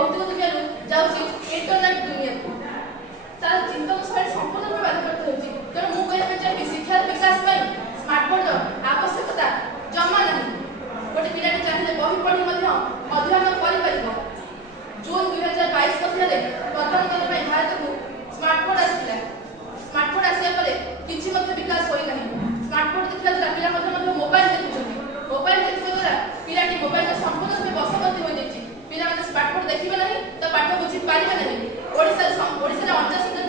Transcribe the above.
भौतिक दुनिया जाऊँगी इंटरनेट दुनिया को तार चिंतन शैली संपूर्ण रूप बाधाप्राप्त होती तेणु मुझे कहना चाहिए शिक्षार विकास स्मार्टफोन आवश्यकता जमा ना गोटे पिला चाहिए बही पढ़ी अध्ययन कर जून 2022 मसीह प्रथम थर भारत को स्मार्टफोन आसाला स्मार्टफोन आसा किसी विकास होना स्मार्टफोन देखा पिला मोबाइल देखुं मोबाइल देखा द्वारा पिलाटी मोबाइल संपूर्ण रूप बसवर्ती हो जाए पिला स्मार्टफोन देखिए ना तो पाठ बुझी पारे ना ओडिशा 89